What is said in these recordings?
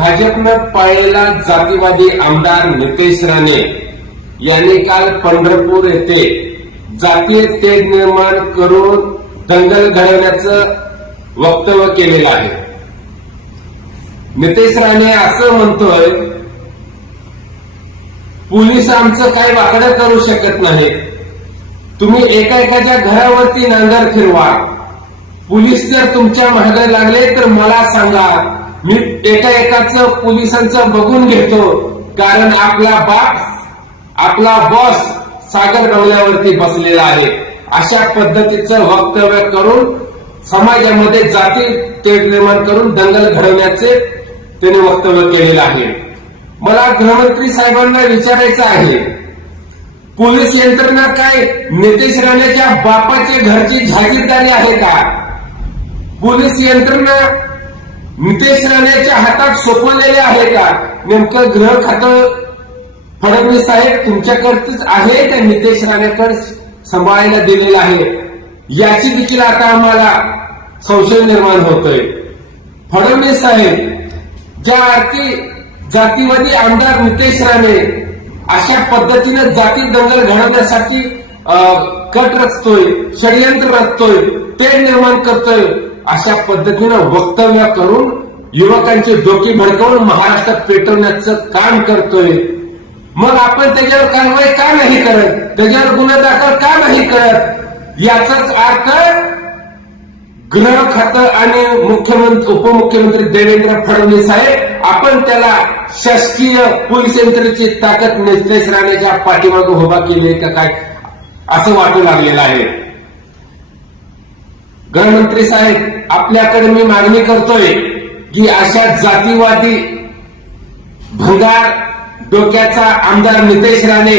भाजपनं पाळलेला जातीवादी आमदार नितेश राणे यांनी काल पंढरपूर येथे जातीय तेढ निर्माण करून दंगल घडवण्याचं वक्तव्य केलेलं आहे। नितेश राणे असं म्हणतोय, पोलीस आमचं काही वाकडं करू शकत नाही, तुम्ही एकाच्या घरावरती नांगर फिरवा, पोलीस जर तुमच्या मागे लागले तर मला सांगा, मी एकाचं पोलिसांचं बघून घेतो, कारण आपला बाप आपला बॉस सागर डोंगल्यावरती बसलेला आहे। अशा पद्धतीचं वक्तव्य करून समाजामध्ये जाती तेढ निर्माण करून दंगल घडवण्याचे त्यांनी वक्तव्य केलेलं आहे। मला गृहमंत्री साहेबांना विचारायचं आहे, पोलीस यंत्रणा काय नितेश राणेच्या बापाच्या घरची जागीरदारी आहे का? पोलीस यंत्रणा नितेश राणेच्या हातात सोपवलेले आहे का? नेमकं गृह खातं फडणवीस साहेब तुमच्याकडच आहे का नितेश राणेकडे सांभाळायला दिलेलं आहे? याची देखील आता आम्हाला संशय निर्माण होतोय। फडणवीस साहेब, ज्या अर्थी जातीवादी आमदार नितेश राणे अशा पद्धतीने जाती दंगल घडवण्यासाठी कट रचतोय, षडयंत्र रचतोय, तेढ निर्माण करतोय, अशा पद्धतीनं वक्तव्य करून युवकांचे डोके भडकवून महाराष्ट्रात पेटवण्याचं काम करतोय। मग आपण त्याच्यावर कारवाई का नाही करत? त्याच्यावर गुन्हा दाखल का नाही करत? याचाच अर्थ गृह खातं आणि मुख्यमंत्री उपमुख्यमंत्री देवेंद्र फडणवीस साहेब आपण त्याला शासकीय पोलीस यंत्रणेची ताकद नितेश राणेच्या पाठीमागे उभा केली का काय असं वाटू लागलेलं आहे। गृहमंत्री साहेब, आपल्याकडे मी मागणी करतोय की अशा जातीवादी भंगार डोक्याचा आमदार नितेश राणे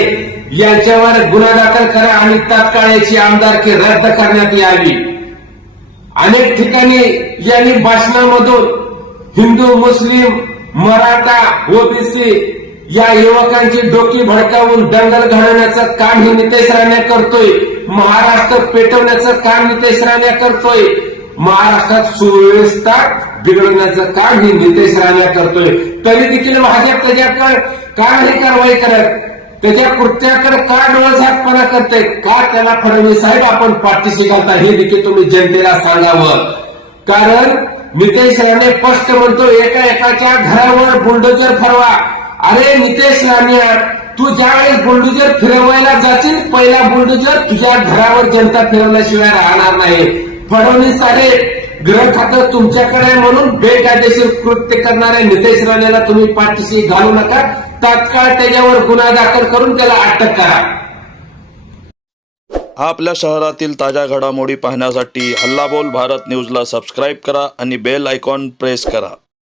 यांच्यावर गुन्हा दाखल करा आणि तात्काळ याची आमदारकी रद्द करण्यात यावी। अनेक ठिकाणी यांनी भाषणामधून हिंदू, मुस्लिम, मराठा, ओबीसी या युवकांची डोकी भडकावून दंगल घडवण्याचं काम ही नितेश राणे करतोय। महाराष्ट्र पेटवण्याचं काम नितेश राणे करतोय। महाराष्ट्रात सुव्यवस्था बिघडवण्याचं काम ही नितेश राणे करतोय। तरी देखील भाजप त्याच्याकडे का नाही कारवाई करत? त्याच्या कृत्याकडे का डोळसहाटपणा करते? का त्याला फडणवीस साहेब आपण पाठीशी घालता? हे देखील तुम्ही जनतेला सांगावं। कारण नितेश राणे स्पष्ट म्हणतो, एकाच्या घरावर बुलडोजर फिरवा। अरे नितेश राणे, तू ज्यावेळेस बुलडोजर फिरवायला जाशील, पहिला बुलडोजर तुझ्या घरावर जनता फिरवल्याशिवाय राहणार नाही। फडणवीस साहेब, गृह खातं तुमच्याकडे आहे म्हणून बेकायदेशीर कृत्य करणाऱ्या नितेश राणेला तुम्ही पाठीशी घालू नका, तात्काळ त्याच्यावर गुन्हा दाखल करून त्याला अटक करा। आपल्या शहरातील ताज्या घडामोडी पाहण्यासाठी हल्लाबोल भारत न्यूजला सबस्क्राईब करा आणि बेल आयकॉन प्रेस करा।